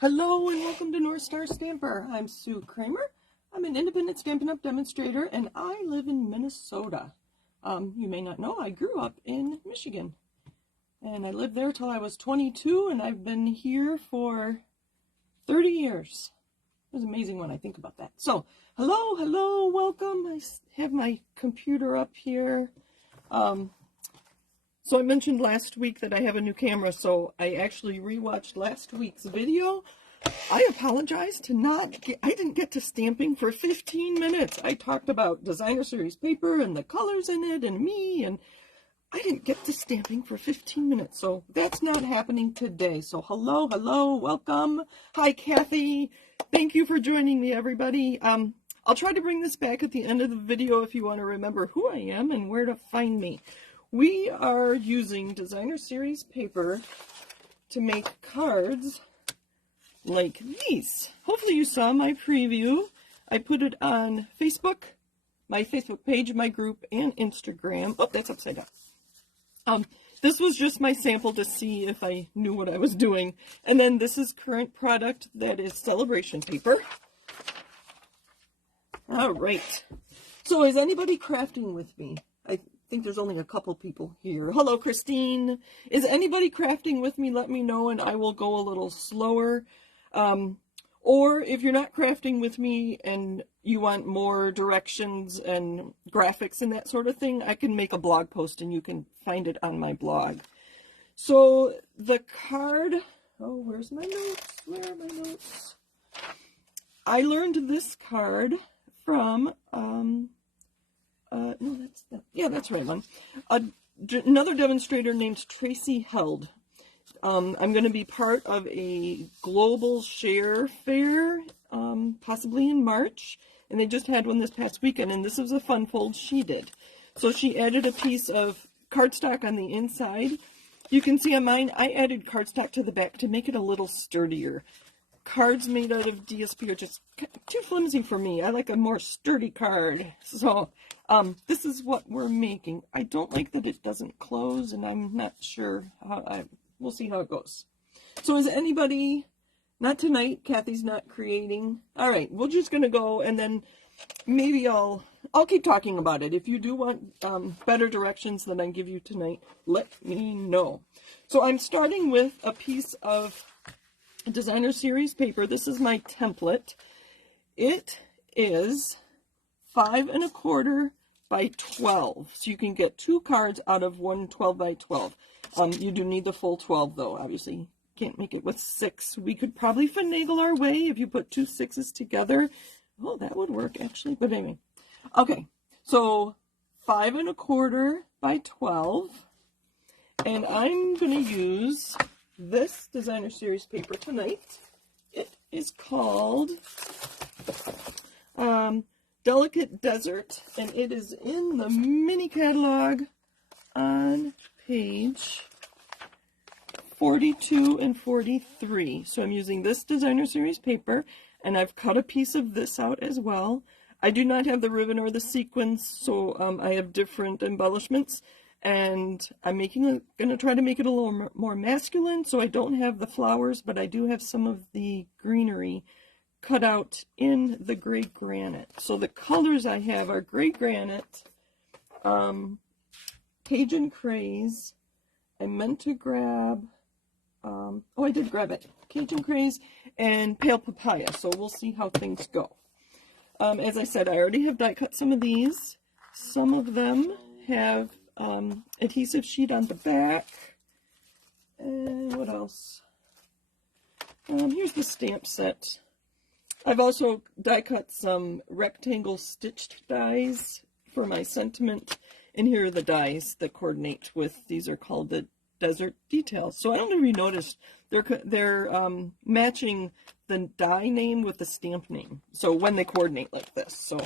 Hello and welcome to North Star Stamper. I'm Sue Kramer. I'm an independent Stampin' Up! Demonstrator and I live in Minnesota. You may not know, I grew up in Michigan. And I lived there till I was 22 and I've been here for 30 years. It was amazing when I think about that. So, hello, welcome. I have my computer up here. So I mentioned last week that I have a new camera, so I actually rewatched last week's video. I apologize I didn't get to stamping for 15 minutes. I talked about designer series paper and the colors in it and me, and I didn't get to stamping for 15 minutes, so that's not happening today. So hello, welcome. Hi, Kathy. Thank you for joining me, everybody. I'll try to bring this back at the end of the video if you want to remember who I am and where to find me. We are using designer series paper to make cards like these. Hopefully you saw my preview. I put it on Facebook, my Facebook page, my group, and Instagram. Oh, that's upside down. This was just my sample to see if I knew what I was doing. And then this is current product that is celebration paper. All right. So is anybody crafting with me? I think there's only a couple people here. Hello, Christine. Is anybody crafting with me? Let me know and I will go a little slower. Or if you're not crafting with me and you want more directions and graphics and that sort of thing, I can make a blog post and you can find it on my blog. So the card, oh, where's my notes? Where are my notes? I learned this card from, no, that's right one. Another demonstrator named Tracy Held. I'm going to be part of a global share fair, possibly in March, and they just had one this past weekend, and this was a fun fold she did. So she added a piece of cardstock on the inside. You can see on mine, I added cardstock to the back to make it a little sturdier. Cards made out of DSP are just too flimsy for me. I like a more sturdy card. So this is what we're making. I don't like that it doesn't close, and I'm not sure how we'll see how it goes. So is anybody, not tonight, Kathy's not creating. All right, we're just going to go, and then maybe I'll keep talking about it. If you do want better directions than I give you tonight, let me know. So I'm starting with a piece of designer series paper. This is my template. It is 5 1/4 by 12. So you can get 2 cards out of one 12 by 12. You do need the full 12 though, obviously. Can't make it with 6. We could probably finagle our way if you put 2 6s together. Oh, that would work actually, but anyway. Okay, so 5 1/4 by 12. And I'm going to use this designer series paper tonight. It is called Delicate Desert, and it is in the mini catalog on page 42 and 43. So I'm using this designer series paper, and I've cut a piece of this out as well. I do not have the ribbon or the sequins, so I have different embellishments, and I'm going to try to make it a little more masculine, so I don't have the flowers, but I do have some of the greenery cut out in the gray granite. So the colors I have are gray granite, Cajun Craze. I meant to grab, oh, I did grab it, Cajun Craze and Pale Papaya, so we'll see how things go. As I said, I already have die cut some of these. Some of them have adhesive sheet on the back. And what else? Here's the stamp set. I've also die cut some rectangle stitched dies for my sentiment. And here are the dies that coordinate with, these are called the Desert Details. So I don't know if you noticed, they're matching the die name with the stamp name. So when they coordinate like this. So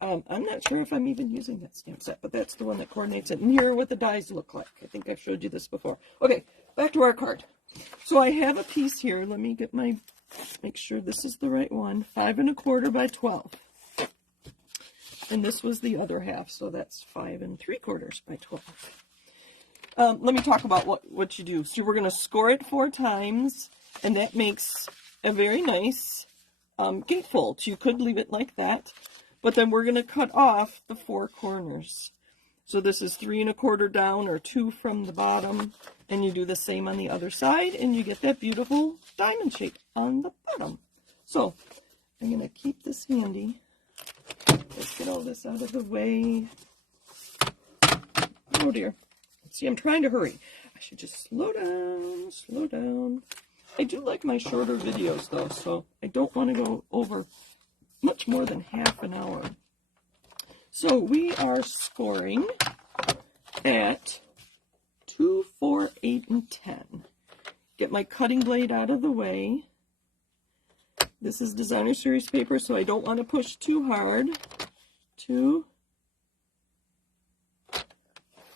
I'm not sure if I'm even using that stamp set, but that's the one that coordinates it. And here are what the dies look like. I think I've showed you this before. Okay, back to our card. So I have a piece here. Let me get make sure this is the right one. 5 1/4 by 12. And this was the other half, so that's 5 3/4 by 12. Let me talk about what you do. So we're going to score it 4 times, and that makes a very nice gatefold. You could leave it like that, but then we're going to cut off the 4 corners. So this is 3 1/4 down, or 2 from the bottom, and you do the same on the other side, and you get that beautiful diamond shape on the bottom. So I'm going to keep this handy. Let's get all this out of the way. Oh dear. See, I'm trying to hurry. I should just slow down, slow down. I do like my shorter videos though, so I don't want to go over much more than half an hour. So we are scoring at 2, 4, 8, and 10. Get my cutting blade out of the way. This is Designer Series paper, so I don't want to push too hard. 2,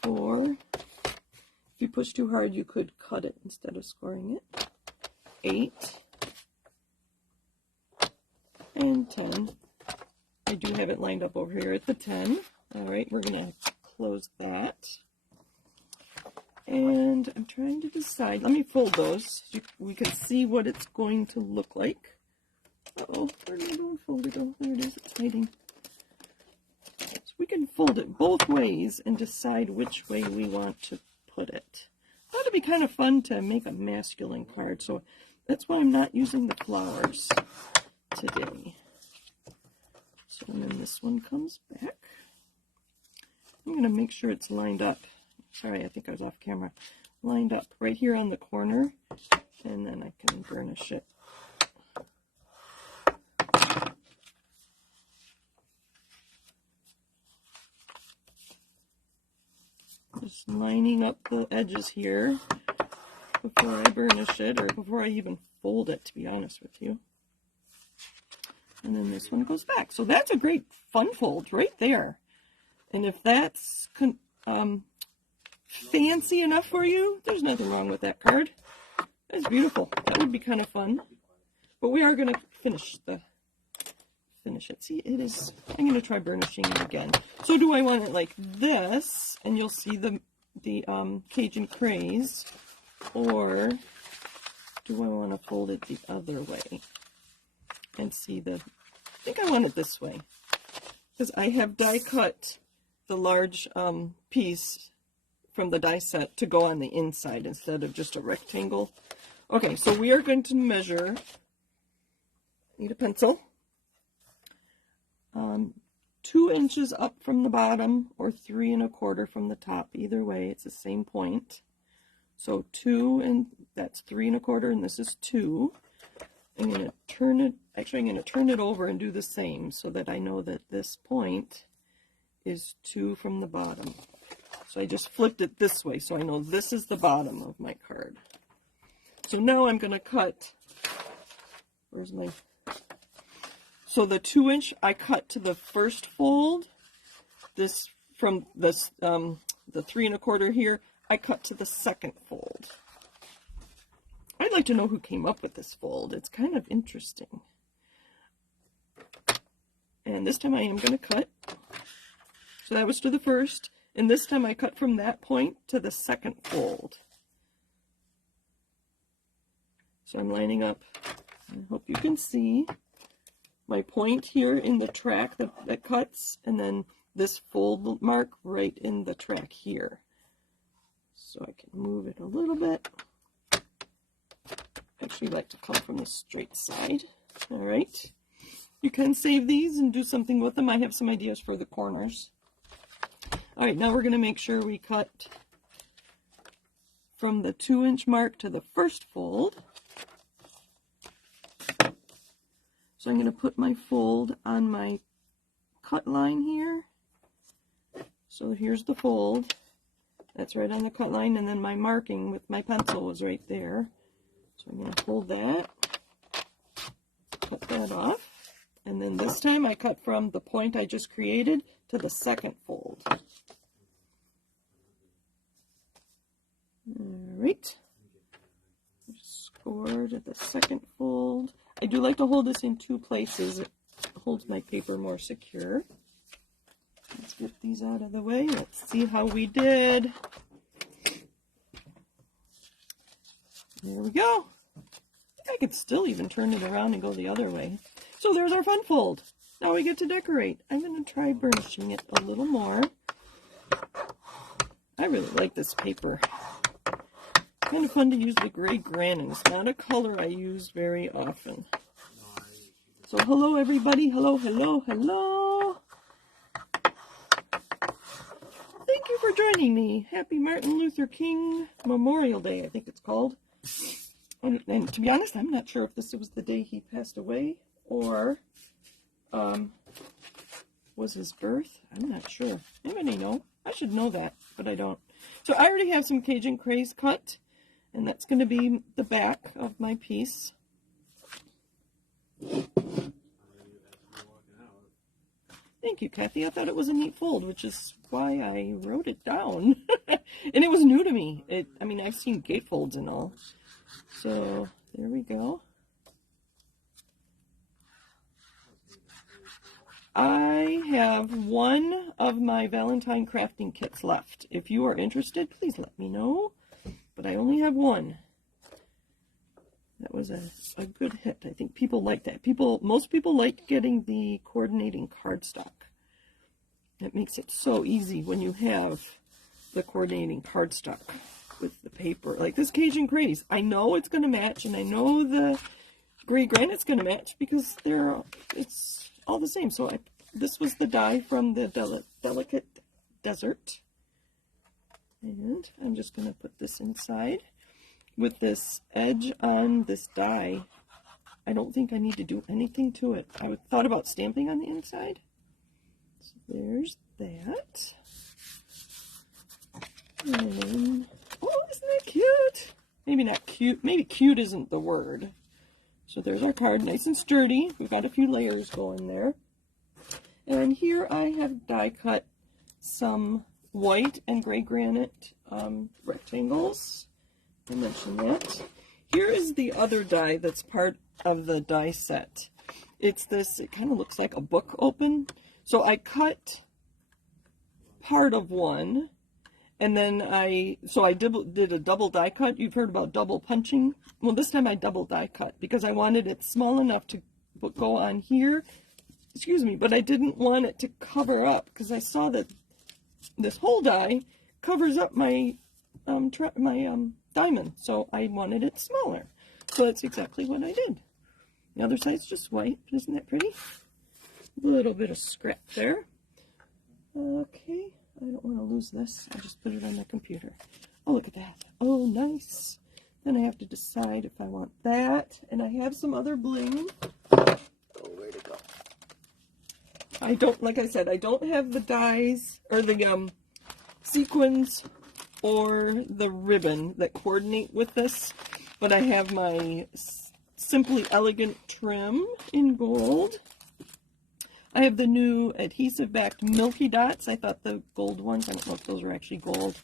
4. If you push too hard, you could cut it instead of scoring it. 8 and 10. I do have it lined up over here at the 10. All right, we're going to close that. And I'm trying to decide. Let me fold those so we can see what it's going to look like. Uh-oh, where did my folder go? There it is, it's hiding. So we can fold it both ways and decide which way we want to put it. That would be kind of fun to make a masculine card, so that's why I'm not using the flowers today. So then this one comes back. I'm going to make sure it's lined up. Sorry, I think I was off camera. Lined up right here on the corner, and then I can burnish it. Just lining up the edges here before I burnish it, or before I even fold it, to be honest with you. And then this one goes back. So that's a great fun fold right there. And if that's fancy enough for you, there's nothing wrong with that card. That's beautiful. That would be kind of fun. But we are going to finish it. See, it is. I'm going to try burnishing it again. So do I want it like this, and you'll see the Cajun Craze, or do I want to fold it the other way and see the? I think I want it this way because I have die cut the large piece from the die set to go on the inside instead of just a rectangle. Okay, so we are going to measure. Need a pencil. 2 inches up from the bottom, or 3 1/4 from the top. Either way, it's the same point. So 2, and that's 3 1/4, and this is 2. I'm going to turn it. Actually, I'm going to turn it over and do the same so that I know that this point is 2 from the bottom. So I just flipped it this way, so I know this is the bottom of my card. So now I'm going to cut. Where's my? So the 2 inch I cut to the first fold. This from this the 3 1/4 here I cut to the second fold. I'd like to know who came up with this fold. It's kind of interesting. And this time I am going to cut. So that was to the first, and this time I cut from that point to the second fold. So I'm lining up. I hope you can see my point here in the track that cuts, and then this fold mark right in the track here. So I can move it a little bit. I actually like to come from the straight side. All right. You can save these and do something with them. I have some ideas for the corners. All right, now we're going to make sure we cut from the 2 inch mark to the first fold. So I'm going to put my fold on my cut line here. So here's the fold. That's right on the cut line, and then my marking with my pencil was right there. So I'm going to hold that, cut that off, and then this time I cut from the point I just created to the second fold. All right. Score to the second fold. I do like to hold this in 2 places. It holds my paper more secure. Let's get these out of the way. Let's see how we did. There we go. I could still even turn it around and go the other way. So there's our fun fold. Now we get to decorate. I'm going to try burnishing it a little more. I really like this paper. Kind of fun to use the gray granite. It's not a color I use very often. So hello everybody. Hello, hello, hello. Thank you for joining me. Happy Martin Luther King Memorial Day, I think it's called. And to be honest, I'm not sure if this was the day he passed away or was his birth. I'm not sure. Anybody know? I should know that, but I don't. So I already have some Cajun craze cut, and that's going to be the back of my piece. Thank you, Kathy. I thought it was a neat fold, which is why I wrote it down. And it was new to me. I mean, I've seen gatefolds and all. So there we go. I have one of my Valentine crafting kits left. If you are interested, please let me know. But I only have one. That was a good hit. I think people like that. Most people like getting the coordinating cardstock. It makes it so easy when you have the coordinating cardstock with the paper. Like this Cajun Craze. I know it's going to match, and I know the gray granite's going to match because it's all the same. So this was the die from the Delicate Desert. And I'm just going to put this inside. With this edge on this die, I don't think I need to do anything to it. I thought about stamping on the inside. So there's that. And, oh, isn't that cute? Maybe not cute. Maybe cute isn't the word. So there's our card, nice and sturdy. We've got a few layers going there. And here I have die cut some white and gray granite rectangles. I mentioned that. Here is the other die that's part of the die set. It's this, it kind of looks like a book open. So I cut part of one, and then did a double die cut. You've heard about double punching. Well, this time I double die cut because I wanted it small enough to go on here. Excuse me, but I didn't want it to cover up because I saw that this whole die covers up my diamond, so I wanted it smaller. So that's exactly what I did. The other side's just white. Isn't that pretty? A little bit of scrap there. Okay, I don't want to lose this. I just put it on the computer. Oh, look at that. Oh, nice. Then I have to decide if I want that. And I have some other bling. Oh, where'd it go? I don't, like I said, I don't have the dies or the sequins or the ribbon that coordinate with this, but I have my Simply Elegant trim in gold. I have the new adhesive backed Milky Dots. I thought the gold ones, I don't know if those are actually gold.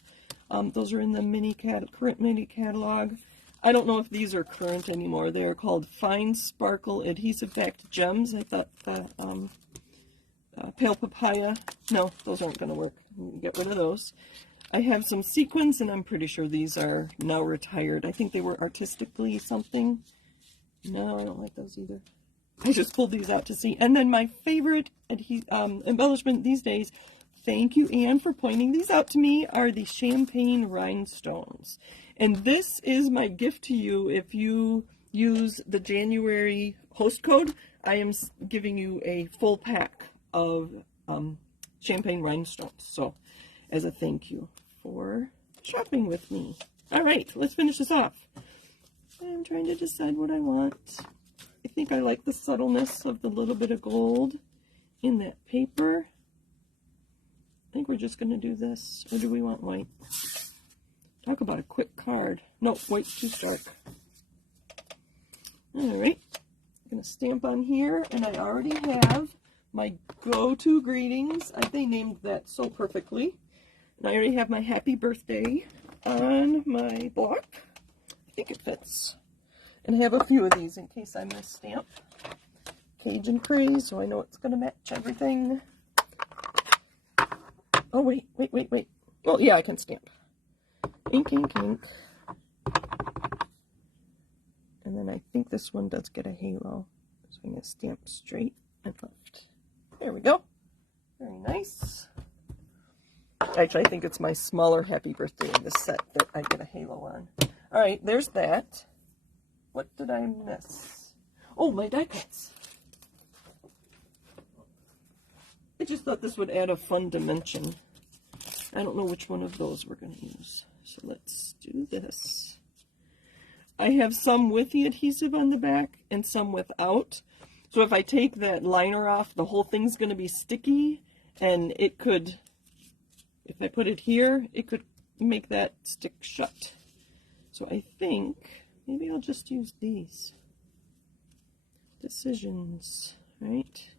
Those are in the current mini catalog. I don't know if these are current anymore. They are called Fine Sparkle Adhesive Backed Gems. I thought the Pale Papaya, no, those aren't going to work. Get rid of those. I have some sequins, and I'm pretty sure these are now retired. I think they were artistically something. No, I don't like those either. I just pulled these out to see. And then my favorite embellishment these days, thank you, Anne, for pointing these out to me, are the champagne rhinestones. And this is my gift to you if you use the January host code. I am giving you a full pack of champagne rhinestones. So, as a thank you for shopping with me. All right, let's finish this off. I'm trying to decide what I want. I think I like the subtleness of the little bit of gold in that paper. I think we're just going to do this. Or do we want white? Talk about a quick card. No, white's too stark. All right. I'm going to stamp on here, and I already have my go-to greetings. They named that so perfectly. And I already have my happy birthday on my block. I think it fits. And I have a few of these in case I miss stamp. Cajun Craze, so I know it's going to match everything. Oh, wait. Well, yeah, I can stamp. Ink. And then And I think this one does get a halo. So I'm going to stamp straight and left. There we go. Very nice. Actually, I think it's my smaller happy birthday in the set that I get a halo on. All right, there's that. What did I miss? Oh, my die cuts. I just thought this would add a fun dimension. I don't know which one of those we're going to use. So let's do this. I have some with the adhesive on the back and some without. So if I take that liner off, the whole thing's going to be sticky, and it could, if I put it here, it could make that stick shut. So I think maybe I'll just use these. Decisions, right?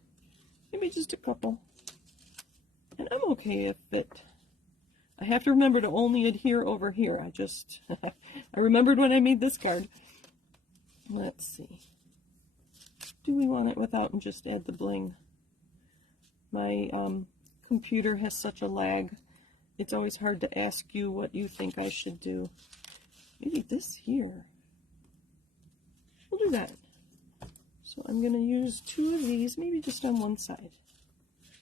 Maybe just a couple. And I'm okay if it, I have to remember to only adhere over here. I remembered when I made this card. Let's see. Do we want it without and just add the bling? My computer has such a lag. It's always hard to ask you what you think I should do. Maybe this here. We'll do that. So I'm going to use 2 of these, maybe just on one side.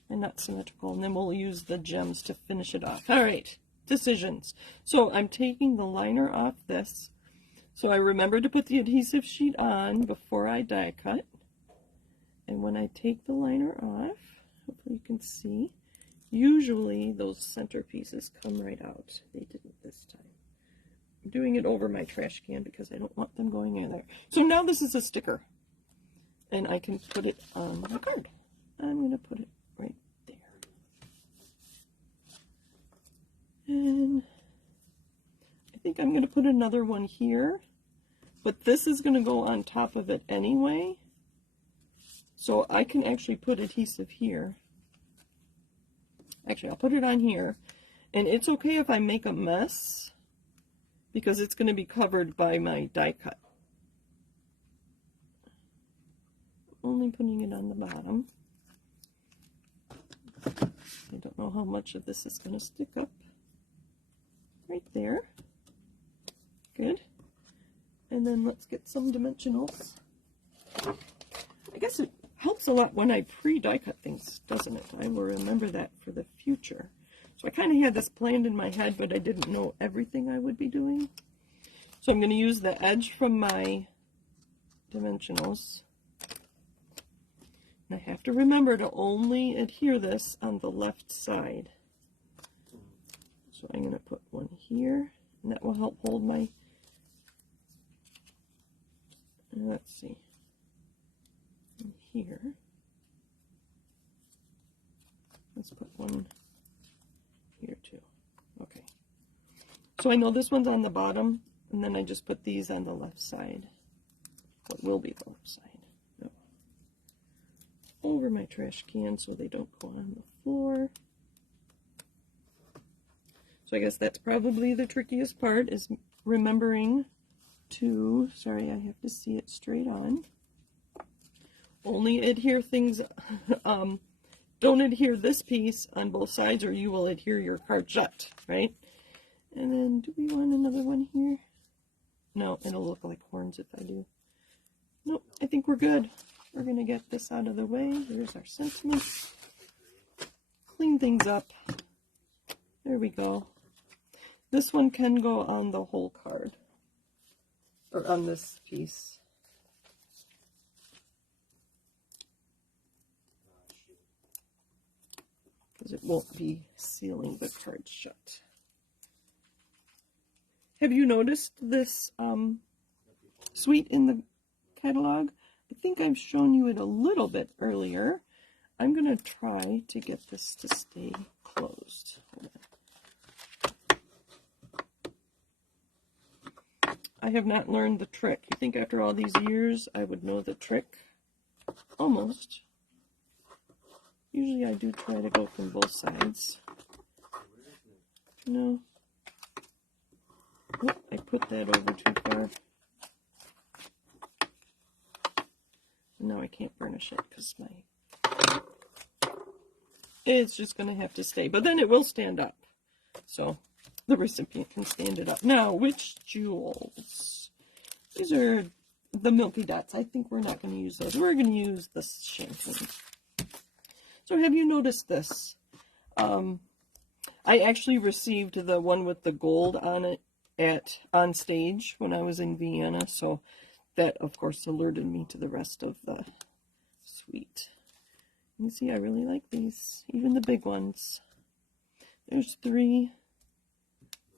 And not symmetrical. And then we'll use the gems to finish it off. All right. Decisions. So I'm taking the liner off this. So I remember to put the adhesive sheet on before I die cut. And when I take the liner off, hopefully you can see, usually those center pieces come right out. They didn't this time. I'm doing it over my trash can because I don't want them going in there. So now this is a sticker. And I can put it on my card. I'm going to put it right there. And I think I'm going to put another one here. But this is going to go on top of it anyway. So I can actually put adhesive here. Actually, I'll put it on here. And it's okay if I make a mess, because it's going to be covered by my die cut. Only putting it on the bottom. I don't know how much of this is going to stick up. Right there. Good. And then let's get some dimensionals. I guess it helps a lot when I pre-die cut things, doesn't it? I will remember that for the future. So I kind of had this planned in my head, but I didn't know everything I would be doing. So I'm going to use the edge from my dimensionals. And I have to remember to only adhere this on the left side. So I'm going to put one here, and that will help hold my, let's see, and here. Let's put one here too. Okay. So I know this one's on the bottom, and then I just put these on the left side. What will be the left side? No. Over my trash can so they don't go on the floor. So I guess that's probably the trickiest part, is remembering to, sorry, I have to see it straight on. Only adhere things, don't adhere this piece on both sides or you will adhere your card shut, right? And then do we want another one here? No, it'll look like horns if I do. Nope, I think we're good. We're going to get this out of the way. There's our sentiment. Clean things up. There we go. This one can go on the whole card, or on this piece. Because it won't be sealing the card shut. Have you noticed this suite in the catalog? I think I've shown you it a little bit earlier. I'm going to try to get this to stay closed. Hold on. I have not learned the trick. You think after all these years I would know the trick? Almost. Usually I do try to go from both sides. No. Oh, I put that over too far. Now I can't burnish it because it's just going to have to stay. But then it will stand up. So the recipient can stand it up. Now, which jewels? These are the Milky Dots. I think we're not going to use those. We're going to use the champagne. So have you noticed this? I actually received the one with the gold on it on stage when I was in Vienna, so that, of course, alerted me to the rest of the suite. You see, I really like these, even the big ones. There's 3,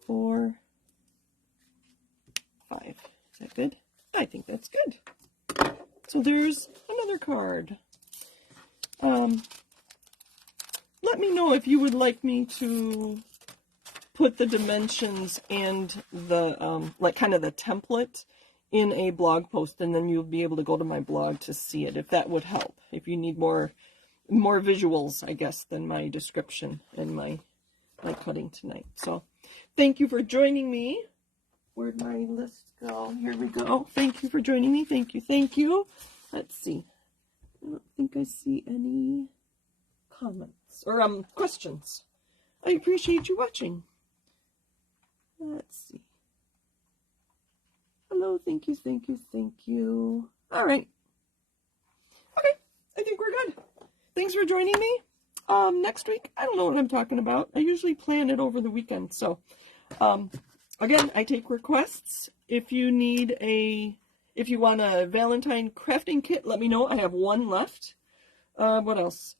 4, 5. Is that good? I think that's good. So there's another card. Let me know if you would like me to put the dimensions and the, like kind of the template in a blog post, and then you'll be able to go to my blog to see it, if that would help. If you need more visuals, I guess, than my description and my cutting tonight. So thank you for joining me. Where'd my list go? Here we go. Thank you for joining me. Thank you. Thank you. Let's see. I don't think I see any comments or questions. I appreciate you watching. Let's see. Hello. Thank you. Thank you. Thank you. All right. Okay. I think we're good. Thanks for joining me. Next week, I don't know what I'm talking about. I usually plan it over the weekend. So, again, I take requests. If you want a Valentine crafting kit, let me know. I have one left. What else?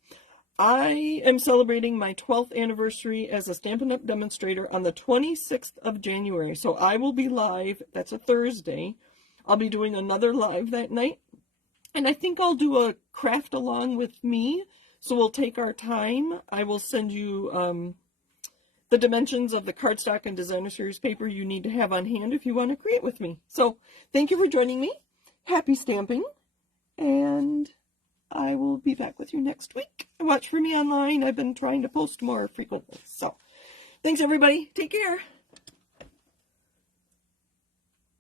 I am celebrating my 12th anniversary as a Stampin' Up! Demonstrator on the 26th of January. So I will be live. That's a Thursday. I'll be doing another live that night. And I think I'll do a craft along with me. So we'll take our time. I will send you the dimensions of the cardstock and designer series paper you need to have on hand if you want to create with me. So thank you for joining me. Happy stamping. And I will be back with you next week. Watch for me online. I've been trying to post more frequently. So thanks, everybody. Take care.